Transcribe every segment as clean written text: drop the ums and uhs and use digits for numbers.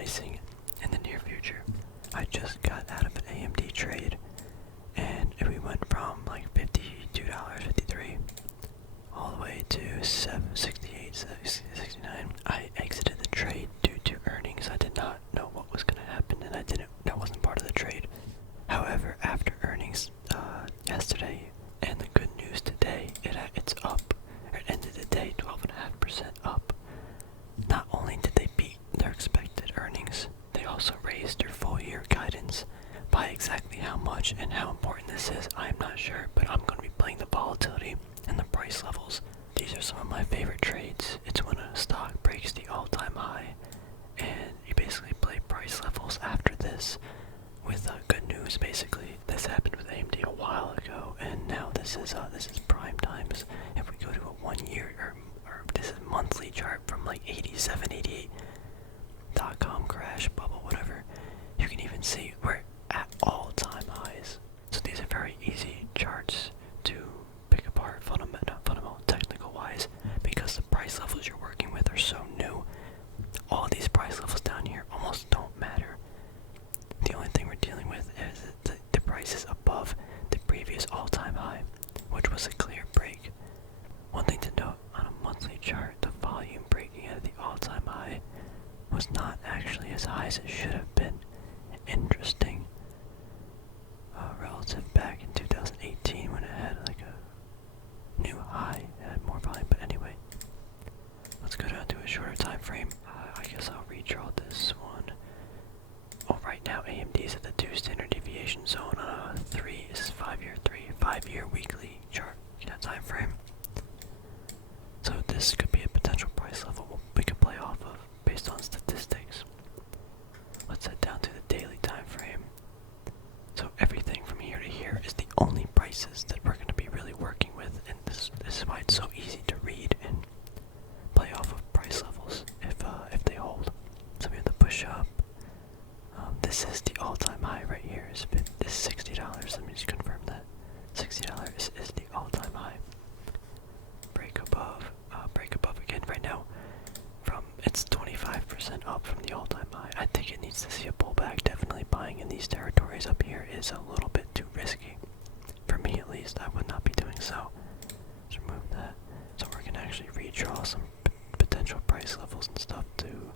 placing in the near future. I just got out of an AMD trade, and we went from like $52.53 all the way to $68.69. I exited the trade due to earnings. I did not know what was going to happen, and that wasn't part of the trade. However, after earnings yesterday and the good news today, it's up. It ended the day 12.5% up. Not only did they beat their expected earnings, they also raised their full year guidance. By exactly how much and how important this is, I am not sure, but I'm going to be playing the volatility and the price levels. These are some of my favorite trades. It's when a stock breaks the all-time high, and you basically play price levels after this with good news. Basically, this happened with AMD a while ago, and now this is prime times. If we go to a 1 year or this is monthly chart from like 87, 88 .com crash, bubble, whatever, you can even see we're at all-time highs. So these are very easy charts to pick apart fundamental, technical wise, because the price levels you're working with are so new. All these price levels down here almost don't matter. The only thing we're dealing with is the price is above the previous all-time high, which was a clear break. One thing to note on a monthly chart, the volume breaking out of the all-time high was not actually as high as it should have been. Interesting. Relative back in 2018 when it had like a new high, it had more volume. But anyway, let's go down to a shorter time frame. I guess I'll redraw this one. Oh, right now AMD is at the 2 standard deviation zone on a 3. This is 5-year weekly chart time frame. So this could be a potential price level we could play off of based on statistics. Let's head down to the daily time frame. So everything from here to here is the only prices that we're going to be really working with, and this is why it's so easy to read and play off of price levels if they hold. So we have the push up. This is the all-time high right here. This is $60. Let me just confirm that. $60 is the all-time high. Break above again right now. It's 25% up from the all-time high. I think it needs to see a pullback. Definitely buying in these territories up here is a little bit too risky. For me at least, I would not be doing so. Let's remove that. So we're going to actually redraw some potential price levels and stuff too.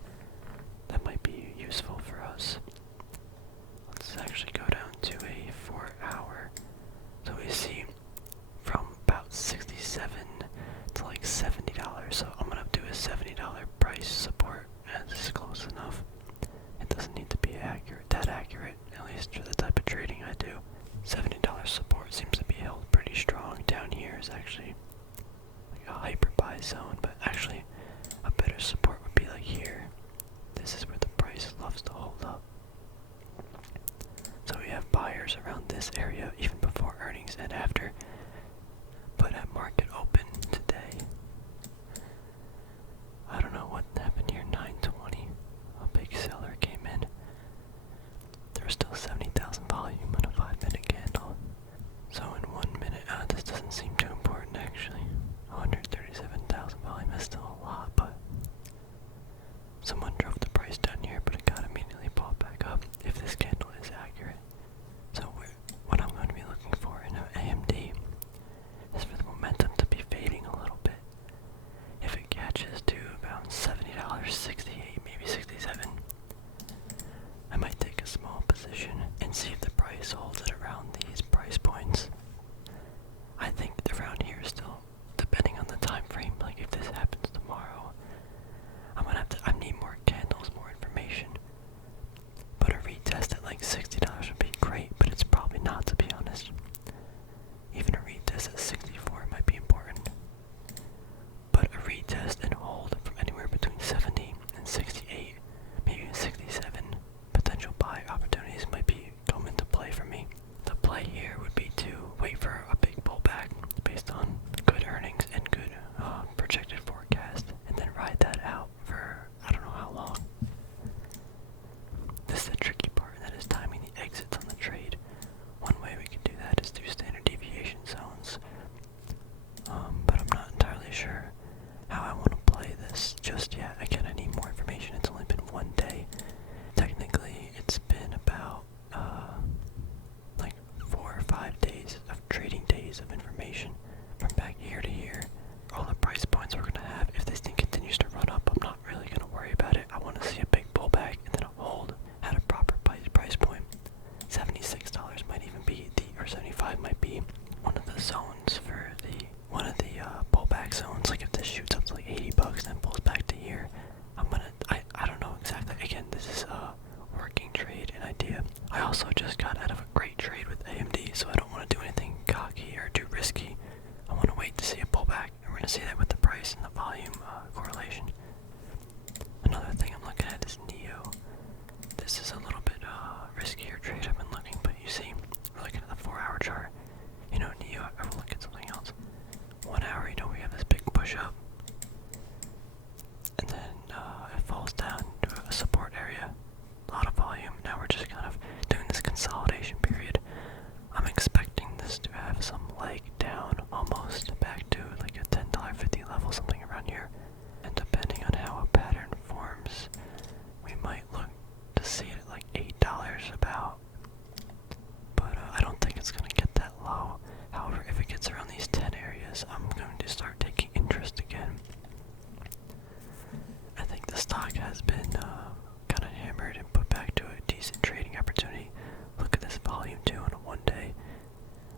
That might be useful for us. Let's actually go down to a 4-hour. So we see from about 67 to like $70. So I'm gonna do a $70 price support, and this is close enough. It doesn't need to be that accurate, at least for the type of trading I do. $70 support seems to be held pretty strong. Down here is actually like a hyper buy zone, but actually a better support would be like here. This is where the price loves to hold up. So we have buyers around this area even before earnings and after. But at market open today, I don't know what happened here. 9:20, a big seller came in. There was still 70,000 volume on a 5-minute candle. So in 1 minute, this doesn't seem too important actually. 137,000 volume is still a lot, but someone drove the price down here, but it got immediately bought back up if this candle is accurate. So what I'm going to be looking for in an AMD is for the momentum to be fading a little bit. If it catches to about $70, 68, maybe 67, I might take a small position and see if the price holds it around these price points. I think around here still, depending on the time frame, like if this happens tomorrow, I need more candles, more information. But a retest at like $60 would be great, but it's probably not, to be honest. Even a retest at 64 might be important. But a retest and hold from anywhere between 70 and 68, maybe 67, potential buy opportunities might be come into play for me. The play here would be to wait for a big pullback based on good earnings and good projected forecast, and then ride that out for I don't know how long. This is the tricky part, and that is timing the exits on the trade. One way we can do that is through standard deviation zones, but I'm not entirely sure how I want to play this just yet. Again, I need more information. It's only been 1 day, about like 4 or 5 days of trading days of information from back year to year. All the price points we're gonna have. If this thing continues to run up, I'm not really gonna worry about it. I want to see a big pullback and then a hold at a proper price point. $76 might even be or 75 might be one of the zones for one of the pullback zones. Like if this shoots up to like $80 and then pulls back to here, I don't know exactly. Again, this is a working trade, an idea. I also just got out of a great trade with AMD, so I don't want to do anything cocky or too risky. I want to wait to see a pullback, and we're going to see that with the price and the volume correlation. Another thing I'm looking at is NIO. This is a little bit riskier trade I've been looking, but you see, we're looking at the 4-hour chart. You know, NIO, I will look at something else. 1 hour, you know, we have this big push up, and then it falls down to a support area. A lot of volume. Now we're just kind of doing this consolidation period. I'm expecting this to have some leg down, almost back to like a $10.50 level, something around here. And depending on how a pattern forms, we might look to see it at like $8 about. But I don't think it's going to get that low. However, if it gets around these 10 areas, I'm going to start taking interest again. I think the stock has been kind of hammered and put back to a decent trading opportunity. Look at this volume too on a 1 day.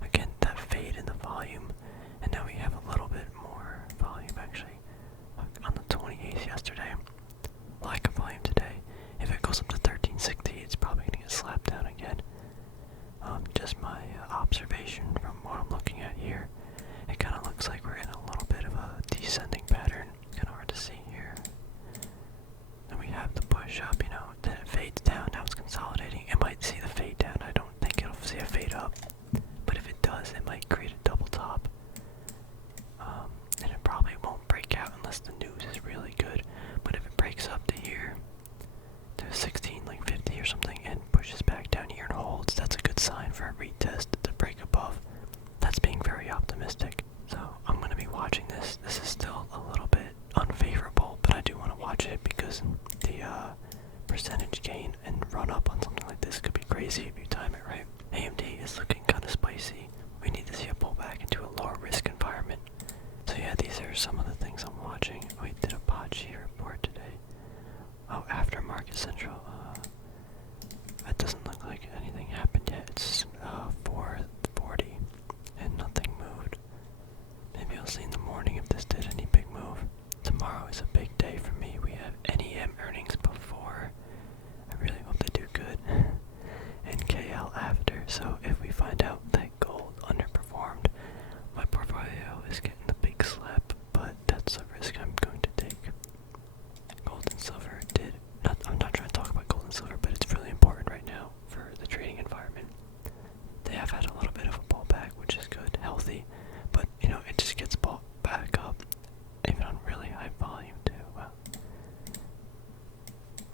Again, that fade in the volume, and now we have a little bit more volume actually. On the 28th yesterday, lack of volume today. If it goes up to 1360, it's probably going to get slapped down again. Just my observation from what I'm looking at here, it kind of looks like we're in a little bit of a descending pattern. Kind of hard to see here. And we have the push up, you know, then it fades down. Now it's consolidating. It might see the fade down. I don't think it'll see a fade up, but if it does, it might create a double top. And it probably won't break out unless the news is really good. But if it breaks up to here, to 16, like 50 or something, and pushes back down here and holds, that's a good sign for a retest to break above. That's being very optimistic. So I'm going to be watching this. This is still a little bit unfavorable, but I do want to watch it because the percentage gain and run up on something like this could be crazy if you time it right. AMD is looking kind of spicy. We need to see a pullback into a lower risk environment. So yeah, these are some of the things I'm watching. We did a Podgy report today. Oh, after Market Central. That doesn't look like anything happened yet. It's 4:40 and nothing moved. Maybe I'll see in the morning if this did any big move. Tomorrow is a big day for me. We have NIO earnings before. I really hope they do good. And KL after. So if we find out that gold underperformed, my portfolio is getting the big slap, but that's a risk I'm going to take. Gold and silver did. I'm not trying to talk about gold and silver, but it's really important right now for the trading environment. They have had a little bit of a pullback, which is good, healthy, but you know, it just gets bought back up, even on really high volume too.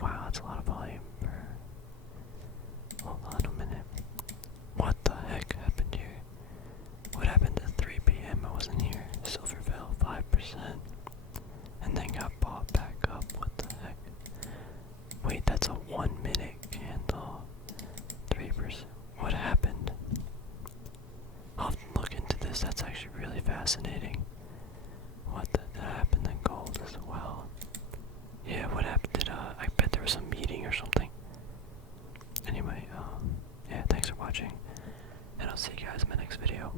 Wow, that's a lot of volume for. Hold on a minute. What the heck happened here? What happened at 3 p.m.? I wasn't here. Silver fell 5%, and then got bought back up. What the heck? Wait, that's a 1 minute candle. 3%. What happened? I'll have to look into this. That's actually really fascinating. What did that happen in gold as well? Yeah, what happened? I bet there was some meeting or something. Anyway, yeah, thanks for watching, and I'll see you guys in my next video.